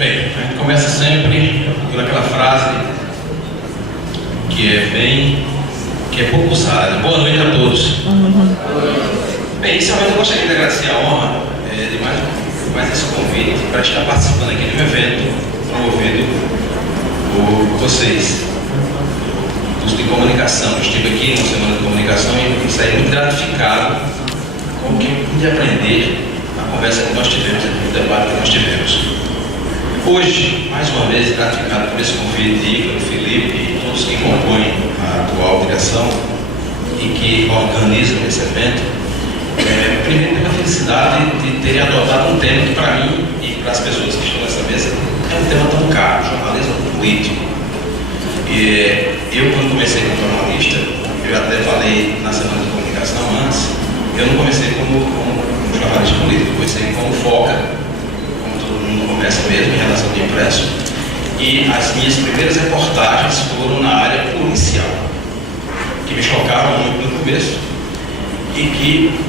Bem, a gente começa sempre por aquela frase que é pouco usada. Boa noite a todos. Bem, inicialmente eu gostaria de agradecer a honra de mais esse convite para estar participando aqui de um evento promovido por vocês, curso de comunicação. Eu estive aqui na Semana de Comunicação e saí muito gratificado com o que eu pude aprender na conversa que nós tivemos aqui, no debate que nós tivemos. Hoje, mais uma vez, gratificado por esse convite de Ícaro, Felipe e todos que compõem a atual direção e que organizam esse evento. Primeiro, tenho a felicidade de terem adotado um tema que, para mim e para as pessoas que estão nessa mesa, é um tema tão caro: jornalismo político. Eu, quando comecei como jornalista, eu até falei na Semana de Comunicação antes, eu não comecei como jornalista político, eu comecei como foca, no começo mesmo, em relação ao impresso, e as minhas primeiras reportagens foram na área policial, que me chocaram muito no começo, e que,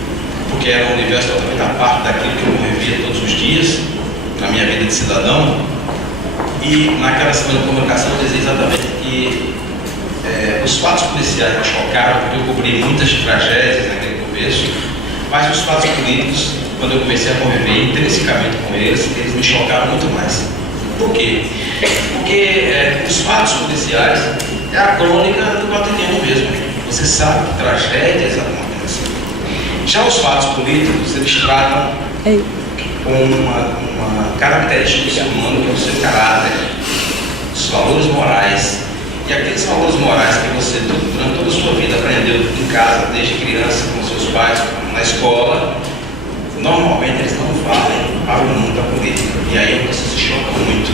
porque era um universo totalmente à parte daquilo que eu vivia todos os dias, na minha vida de cidadão, e naquela Semana de Comunicação eu dizia exatamente que os fatos policiais me chocaram, porque eu cobri muitas tragédias naquele começo, mas os fatos políticos, quando eu comecei a conviver intrinsecamente com eles me chocaram muito mais. Por quê? Porque os fatos policiais é a crônica do cotidiano mesmo. Você sabe que tragédias acontecem. Já os fatos políticos, eles tratam com uma característica do ser humano, que é o seu caráter, os valores morais. E aqueles valores morais que você, durante toda a sua vida, aprendeu em casa, desde criança, com seus pais, na escola, normalmente eles não valem para o mundo da política. E aí você se choca muito.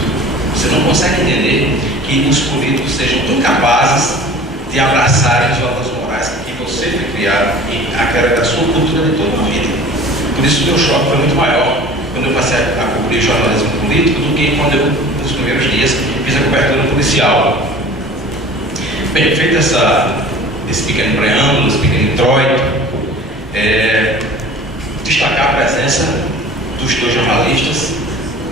Você não consegue entender que os políticos sejam incapazes de abraçarem os valores morais que você foi criado e aquela da sua cultura de toda a vida. Por isso o meu choque foi muito maior quando eu passei a cobrir jornalismo político do que quando eu, nos primeiros dias, fiz a cobertura policial. Bem, feito esse pequeno preâmbulo, esse pequeno introito, destacar a presença dos dois jornalistas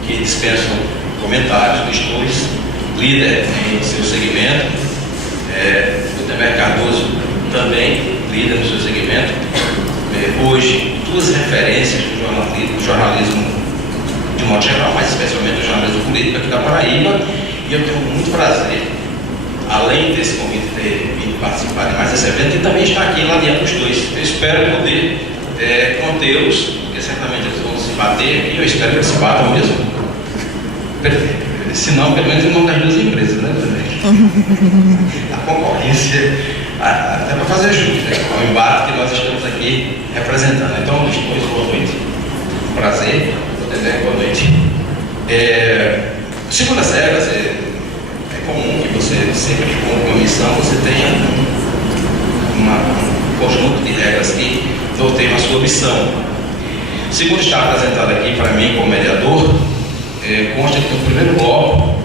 que dispensam comentários, dos dois, líder em seu segmento, Gutenberg Cardoso também líder no seu segmento. Hoje, duas referências do jornalismo de um modo geral, mas especialmente do jornalismo político aqui da Paraíba, e eu tenho muito prazer, além desse convite ter vindo participar de mais desse evento, e também estar aqui ladeando os dois. Eu espero poder contê-los, porque certamente eles vão se bater, e eu espero que eles se batam mesmo. Se não, pelo menos em nome das duas empresas, né? A concorrência, até para fazer jus, né? Ao embate que nós estamos aqui representando. Então, Luiz, boa noite. Prazer, boa noite. Segundo as regras, é comum que você, sempre que cumpre uma missão, você tenha um conjunto de regras que norteiam a sua missão. Segundo está apresentado aqui para mim como mediador, consta que no primeiro bloco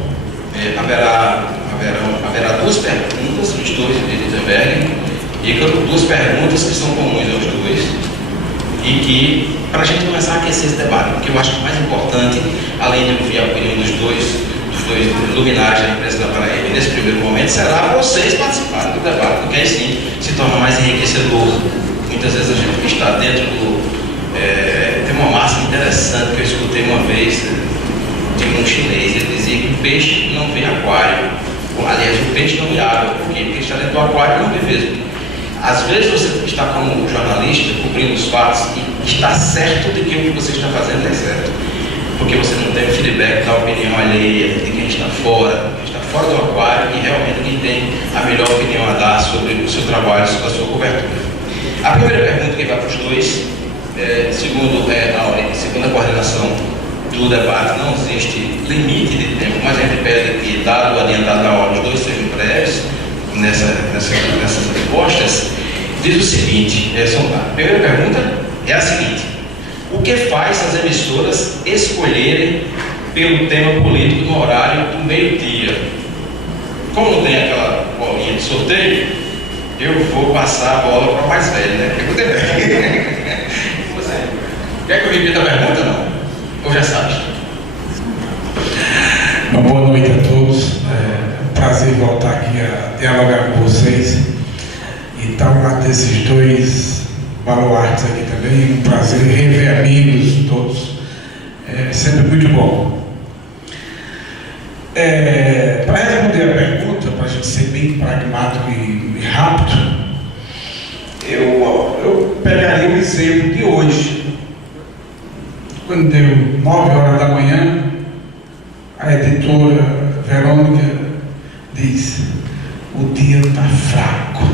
haverá duas perguntas, os dois de Gutenberg, e duas perguntas que são comuns aos dois, e que, para a gente começar a aquecer esse debate, porque eu acho que o mais importante, além de ouvir a opinião dos dois luminares da imprensa da Paraíba, nesse primeiro momento, será vocês participarem do debate, porque aí sim se torna mais enriquecedor. Muitas vezes a gente está dentro do... tem uma máxima interessante que eu escutei uma vez de um chinês. Ele dizia que o peixe não vê aquário. Aliás, o peixe não vê água. Por quê? Porque está dentro do aquário e não vê mesmo. Às vezes você está como jornalista cobrindo os fatos e está certo de que o que você está fazendo é certo, porque você não tem o feedback da opinião alheia de quem está fora do aquário, e realmente quem tem a melhor opinião a dar sobre o seu trabalho, sobre a sua cobertura. A primeira pergunta que vai para os dois, segundo a coordenação do debate, não existe limite de tempo, mas a gente pede que, dado o adiantado da hora, os dois sejam breves nessas respostas. Diz o seguinte, a primeira pergunta é a seguinte: o que faz as emissoras escolherem pelo tema político no horário do meio-dia? Como não tem aquela bolinha de sorteio, eu vou passar a bola para o mais velho, né? Quer que eu repita a pergunta? Não? Ou já sabe? Uma boa noite a todos. É um prazer voltar aqui a dialogar com vocês e estar ao lado desses dois baluartes aqui também. Um prazer rever amigos todos. É sempre muito bom. Para responder a pergunta, para a gente ser bem pragmático e rápido, eu pegaria o exemplo de hoje. Quando deu 9 horas da manhã, a editora Verônica diz: o dia está fraco,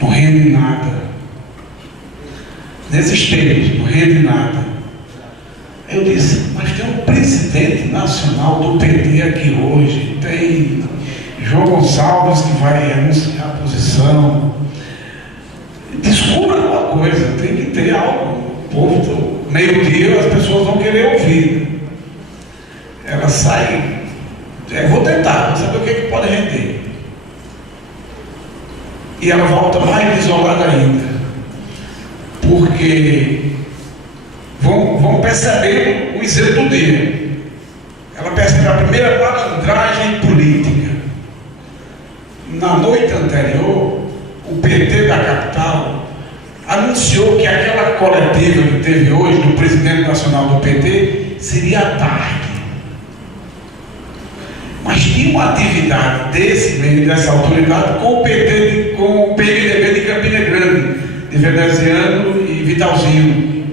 não rende nada. Nesses tempos, não rende nada. Eu disse: mas tem um presidente nacional do PT aqui hoje, tem João Gonçalves que vai anunciar a posição. Descubra alguma coisa, tem que ter algo. O povo, meio-dia, as pessoas vão querer ouvir. Ela sai, vou tentar, vou saber o que pode render. E ela volta mais desolada ainda, porque vão perceber o exemplo do dia. Ela percebe a primeira malandragem política. Na noite anterior, o PT da capital anunciou que aquela coletiva que teve hoje do presidente nacional do PT seria à tarde. Mas tinha uma atividade dessa autoridade com o PT, com o PMDB de Campina Grande, de Veneziano e Vitalzinho.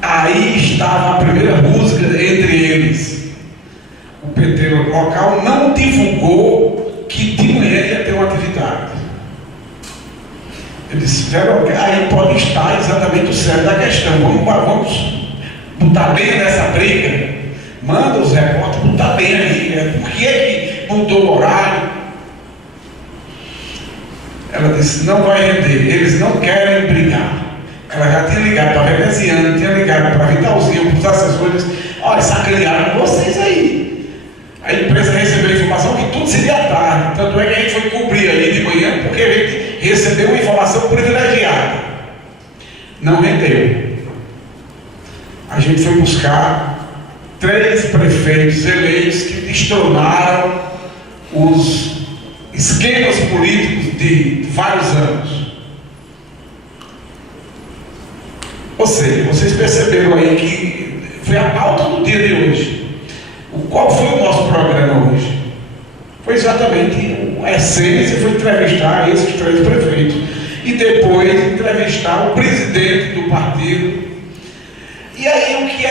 Aí estava a primeira música entre eles. O PT local não divulgou que de manhã ia ter uma atividade. Eles disseram: aí pode estar exatamente o certo da questão. Vamos botar bem nessa briga. Manda os repórteres botar bem aí. Por que é que mudou o horário? Ela disse: não vai render, eles não querem brigar. Ela já tinha ligado para a Veneziana, tinha ligado para a Vitalzinho, para os assessores: olha, sacanearam vocês aí. A imprensa recebeu a informação que tudo seria à tarde. Tanto é que a gente foi cobrir ali de manhã, porque a gente recebeu uma informação privilegiada. Não rendeu. A gente foi buscar 3 prefeitos eleitos que destronaram os esquemas políticos de vários anos. Ou seja, vocês perceberam aí que foi a pauta do dia de hoje. Qual foi o nosso programa hoje? Foi exatamente a essência, foi entrevistar esses 3 prefeitos e depois entrevistar o presidente do partido. E aí onde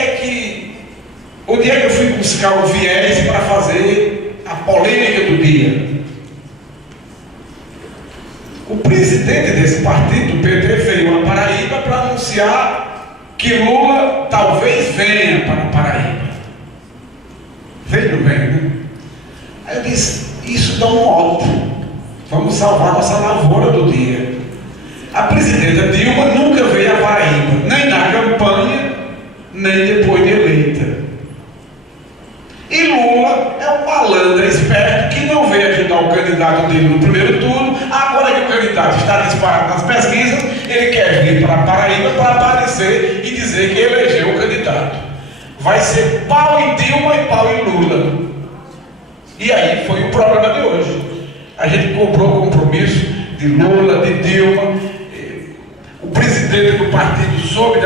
é que eu fui buscar o viés para fazer a polêmica do dia? O presidente desse partido, o PT, veio a Paraíba para anunciar que Lula talvez venha para a Paraíba. Veio, né? Aí eu disse: isso dá um modo. Vamos salvar nossa lavoura do dia. A presidenta Dilma nunca veio a Paraíba, nem na campanha, nem depois de eleita. E Lula é um malandro esperto que não veio ajudar o candidato dele no primeiro turno. Agora que o candidato está disparado nas pesquisas, ele quer vir para a Paraíba para aparecer e dizer que elegeu o candidato. Vai ser pau em Dilma e pau em Lula. E aí foi o programa de hoje. A gente cobrou o compromisso de Lula, de Dilma. O presidente do partido soube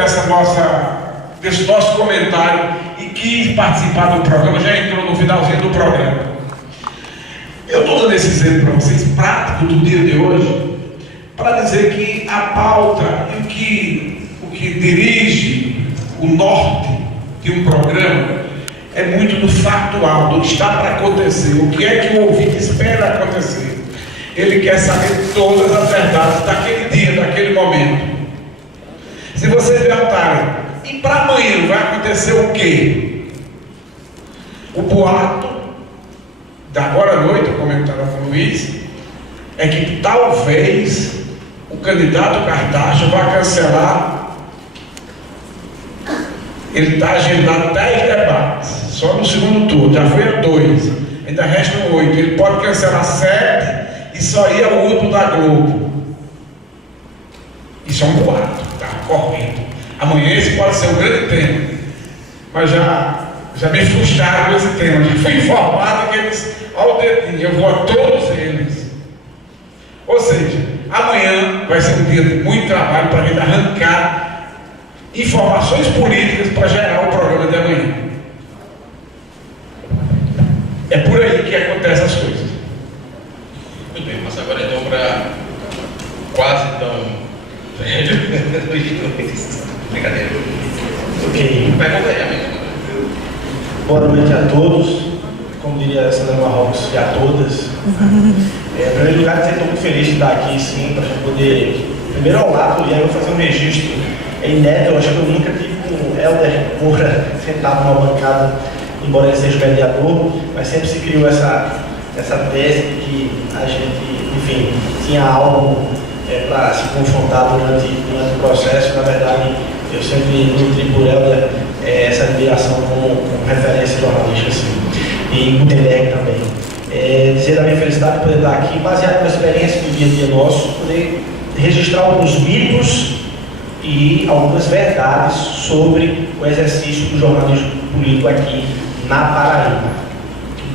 desse nosso comentário e quis participar do programa, já entrou no finalzinho do programa. Eu estou dando esse exemplo para vocês, prático do dia de hoje, para dizer que a pauta e o que dirige o norte de um programa é muito do factual, do que está para acontecer, o que é que o ouvinte espera acontecer. Ele quer saber todas as verdades daquele dia, daquele momento. Se vocês perguntarem: e para amanhã vai acontecer o quê? O boato da agora à noite, eu comentava com o Luiz, é que talvez o candidato Cartacho vai cancelar. Ele está agendado 10 debates, só no segundo turno, já foi a 2, ainda restam 8. Ele pode cancelar 7 e só ir ao último da Globo. Isso é um boato, está correndo. Amanhã esse pode ser um grande tema, mas já Já me frustraram com esse tema. Já fui informado que eles, ao dedinho, eu vou a todos eles. Ou seja, amanhã vai ser um dia de muito trabalho para a gente arrancar informações políticas para gerar o programa de amanhã. É por aí que acontecem as coisas. Muito bem, mas agora então para quase tão velho. Brincadeira. Ok. Pergunta aí, amigo. Boa noite a todos, como diria Sandra Marrocos, e a todas. Em primeiro lugar, estou muito feliz de estar aqui, sim, para a gente poder, primeiro ao lado, e aí eu vou fazer um registro inédito. Eu acho que eu nunca tive um Helder Moura sentado numa bancada, embora ele seja mediador, mas sempre se criou essa tese de que a gente, enfim, tinha algo para se confrontar durante o processo. Na verdade, eu sempre nutri por Helder essa admiração como referência jornalística, assim, e Gutenberg também. Dizer da minha felicidade de poder estar aqui, baseado na experiência do dia a dia nosso, poder registrar alguns mitos e algumas verdades sobre o exercício do jornalismo político aqui na Paraíba.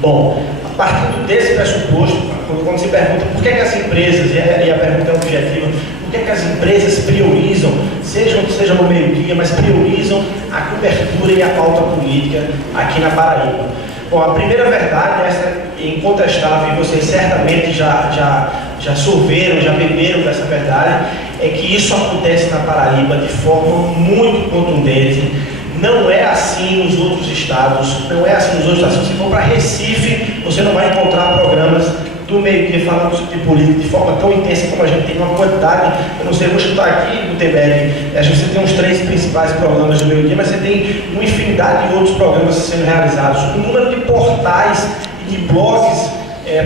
Bom, a partir desse pressuposto, quando se pergunta por que as empresas, e a pergunta é objetiva, por que as empresas priorizam, seja no meio-dia, mas priorizam a cobertura e a pauta política aqui na Paraíba? Bom, a primeira verdade, essa é incontestável, e vocês certamente já sorveram, já beberam dessa verdade, é que isso acontece na Paraíba de forma muito contundente. Não é assim nos outros estados, não é assim nos outros estados. Se for para Recife, você não vai encontrar programas do meio-dia falando de política de forma tão intensa como a gente tem, uma quantidade. Eu não sei, eu vou chutar aqui, Gutenberg, a gente tem uns 3 principais programas do meio-dia, mas você tem uma infinidade de outros programas sendo realizados. O número de portais e de blogs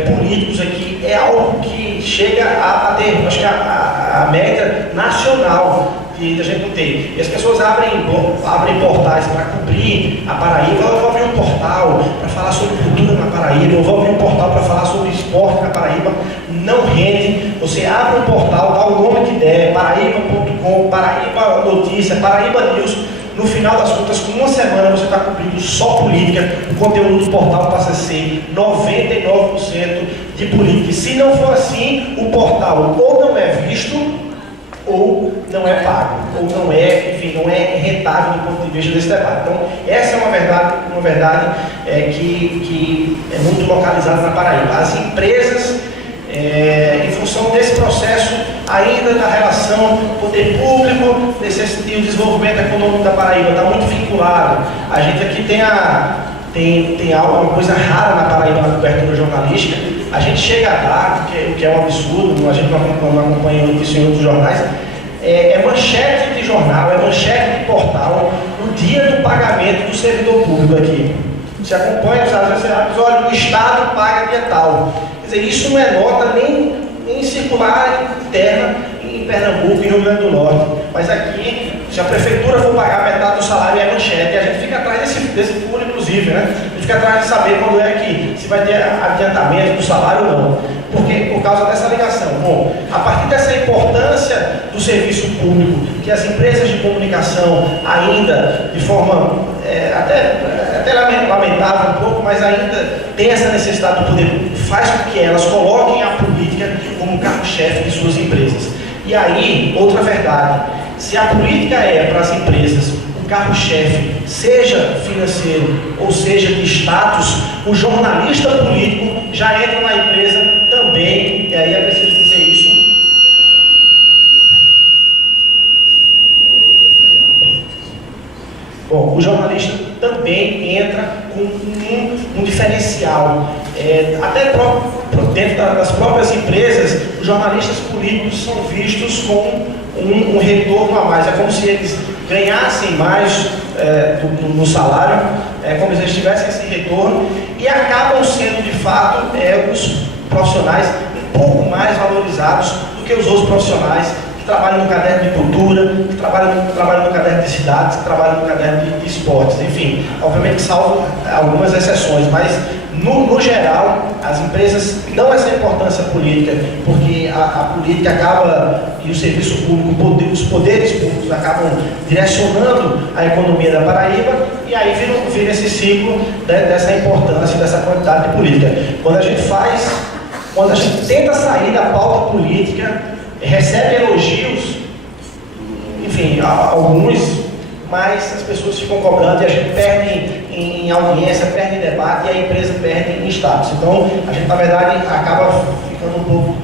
políticos aqui é algo que chega a ter, acho que a média nacional que a gente não tem. E as pessoas abrem portais para cobrir a Paraíba. Eu vou abrir um portal para falar sobre cultura na Paraíba, eu vou abrir um portal para falar sobre esporte na Paraíba. Não rende. Você abre um portal, dá o nome que der, paraíba.com, Paraíba Notícia, Paraíba News. No final das contas, com uma semana você está cobrindo só política, o conteúdo do portal passa a ser 99% de política. E se não for assim, o portal ou não é visto, ou não é pago, ou não é, enfim, não é rentável do ponto de vista desse debate. Então, essa é uma verdade que é muito localizada na Paraíba. As empresas, em função desse processo, ainda da relação poder público, e o desenvolvimento econômico da Paraíba está muito vinculado. A gente aqui tem algo, uma coisa rara na Paraíba, na cobertura jornalística. A gente chega a dar, o que é um absurdo, a gente não acompanha isso em outros jornais, é manchete de jornal, é manchete de portal, o dia do pagamento do servidor público aqui. Você acompanha, às vezes você diz, olha, o Estado paga dia tal. Quer dizer, isso não é nota nem circular interna em Pernambuco e Rio Grande do Norte. Mas aqui, se a prefeitura for pagar metade do salário, é manchete. E a gente fica atrás desse furo, inclusive, né? A gente fica atrás de saber quando é que se vai ter adiantamento do salário ou não. Por causa dessa ligação. Bom, a partir dessa importância do serviço público, que as empresas de comunicação ainda, de forma até lamentável um pouco, mas ainda tem essa necessidade do poder público, faz com que elas coloquem a política como carro-chefe de suas empresas. E aí, outra verdade, se a política é para as empresas o carro-chefe, seja financeiro ou seja de status, o jornalista político já entra na empresa também, e aí é preciso dizer isso. Bom, o jornalista também entra com um diferencial. Até dentro das próprias empresas, os jornalistas políticos são vistos com um retorno a mais. É como se eles ganhassem mais no salário, é como se eles tivessem esse retorno e acabam sendo, de fato, os profissionais um pouco mais valorizados do que os outros profissionais que trabalham no caderno de cultura, que trabalham no caderno de cidades, que trabalham no caderno de esportes. Enfim, obviamente salvo algumas exceções, mas no geral, as empresas dão essa importância política, porque a política acaba, e o serviço público, os poderes públicos acabam direcionando a economia da Paraíba, e aí vira esse ciclo, né, dessa importância, dessa quantidade de política. Quando a gente tenta sair da pauta política, recebe elogios, enfim, alguns, mas as pessoas ficam cobrando e a gente perde em audiência, perde em debate e a empresa perde em status. Então, a gente, na verdade, acaba ficando um pouco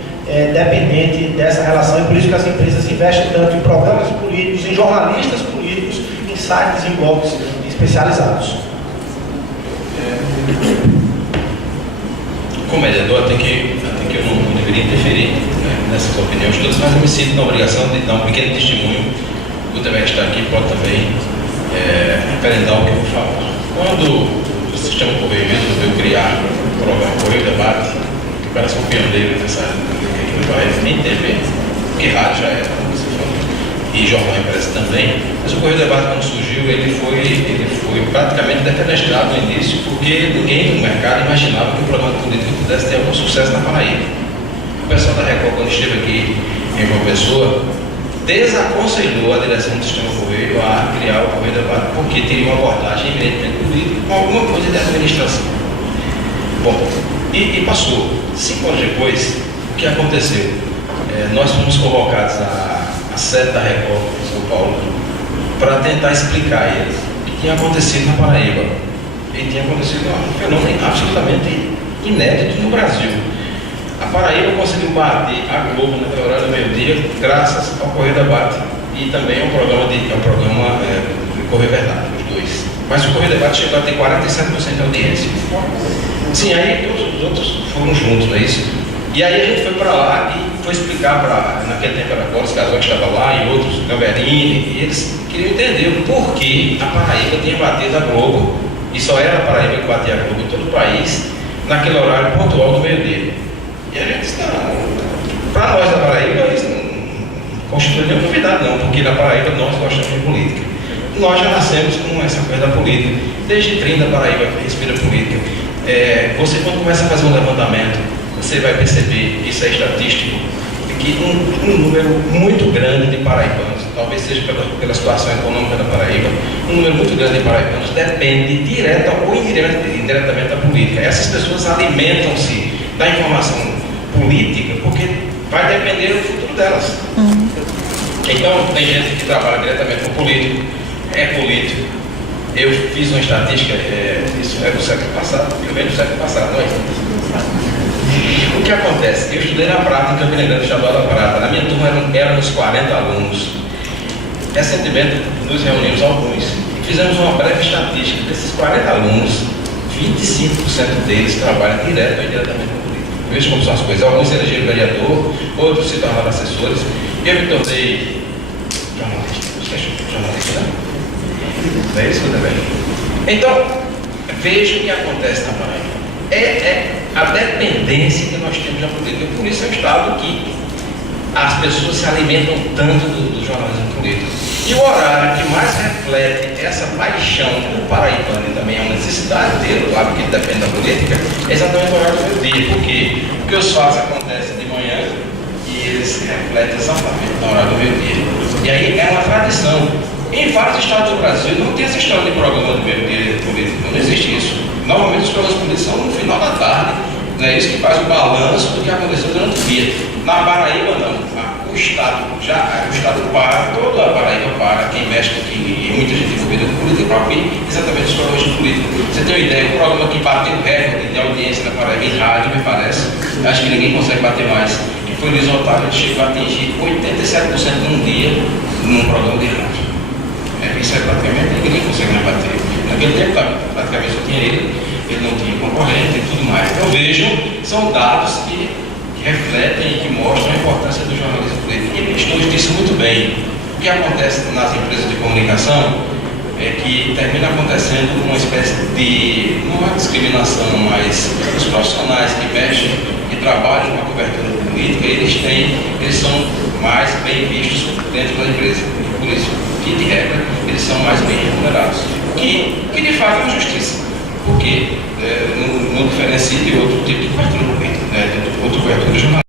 dependente dessa relação, e por isso que as empresas investem tanto em programas políticos, em jornalistas políticos, em sites e blogs especializados. Como mediador, até que eu não deveria interferir, né, nessas opiniões todas, mas eu me sinto na obrigação de dar um pequeno testemunho. O Gutenberg está aqui, pode também referendar o que eu vou falar. Quando o sistema Correio mesmo resolveu criar o programa Correio Debate, que parece um pioneiro nessa área, que não vai nem TV, porque rádio já era, como você falou, e jornal impresso também, mas o Correio Debate, quando surgiu, ele foi praticamente defenestrado no início, porque ninguém no mercado imaginava que o programa político pudesse ter algum sucesso na Paraíba. O pessoal da Record, quando esteve aqui em João Pessoa, desaconselhou a direção do sistema Correio a criar o Correio Debate, porque teria uma abordagem eminentemente política com alguma coisa de administração. Bom, e passou. 5 anos depois, o que aconteceu? Nós fomos convocados à sede da Record em São Paulo para tentar explicar a eles o que tinha acontecido na Paraíba. E tinha acontecido um fenômeno absolutamente inédito no Brasil. A Paraíba conseguiu bater a Globo naquela hora do meio-dia, graças ao Correio Debate e também ao programa Correio Verdade, os dois. Mas o Correio Debate chegou a ter 47% de audiência. Sim, aí os outros foram juntos, não é isso? E aí a gente foi para lá e foi explicar naquele tempo era Boris Casal que estava lá e outros, Gamberini, e eles queriam entender o porquê a Paraíba tinha batido a Globo, e só era a Paraíba que batia a Globo em todo o país, naquele horário pontual do meio-dia. E a gente disse, para nós da Paraíba, isso não constitui nenhuma novidade não, porque na Paraíba nós gostamos de política. Nós já nascemos com essa coisa da política. Desde 30 a Paraíba respira política. Você quando começa a fazer um levantamento, você vai perceber, isso é estatístico, que um número muito grande de paraibanos, talvez seja pela situação econômica da Paraíba, um número muito grande de paraibanos depende direta ou indiretamente da política. Essas pessoas alimentam-se da informação política porque vai depender do futuro delas. Então, tem gente que trabalha diretamente com político, é político. Eu fiz uma estatística, isso é do século passado, eu venho do século passado, não é isso? O que acontece? Eu estudei na Prata, em Campina Grande, Estadual da Prata. Na minha turma éramos 40 alunos. Recentemente nos reunimos alguns e fizemos uma breve estatística. Desses 40 alunos, 25% deles trabalham direto ou indiretamente com política. Veja como são as coisas. Alguns se elegeram vereador, outros se tornaram assessores. Eu me tornei jornalista, né? Não é isso que eu também. Então, veja o que acontece na Paraíba. É a dependência que nós temos da política. Por isso é um Estado que as pessoas se alimentam tanto do jornalismo político. E o horário que mais reflete essa paixão do paraibano e também a necessidade dele, claro que depende da política, é exatamente o horário do dia. Por quê? Porque os fatos acontecem de manhã e eles refletem exatamente no horário do meio-dia. E aí é uma tradição. Em vários estados do Brasil não tem essa história de programa do meio-dia político, não existe isso. Normalmente os programas políticos são no final da tarde, não é isso que faz o balanço do que aconteceu durante o dia. Na Paraíba não, o Estado para, toda a Paraíba para, quem mexe aqui e muita gente envolvida com política para ouvir exatamente os programas de política. Você tem uma ideia, o programa que bateu o recorde de audiência na Paraíba em rádio, me parece, acho que ninguém consegue bater mais, que foi o Luiz Otávio, ele chegou a atingir 87% num dia num programa de rádio. Isso é praticamente ninguém consegue mais bater. Naquele tempo praticamente só tinha ele não tinha concorrente e tudo mais. Então vejam, são dados que refletem e que mostram a importância do jornalismo político. E o Estudo disse muito bem, o que acontece nas empresas de comunicação é que termina acontecendo uma espécie de, não é discriminação, mas os profissionais que mexem, que trabalham com a cobertura política, eles são mais bem vistos dentro da empresa. Por isso, que de regra, eles são mais bem remunerados. Que de fato é uma justiça. porque não diferencia de outro tipo de cobertura, né, de outra cobertura jornalística.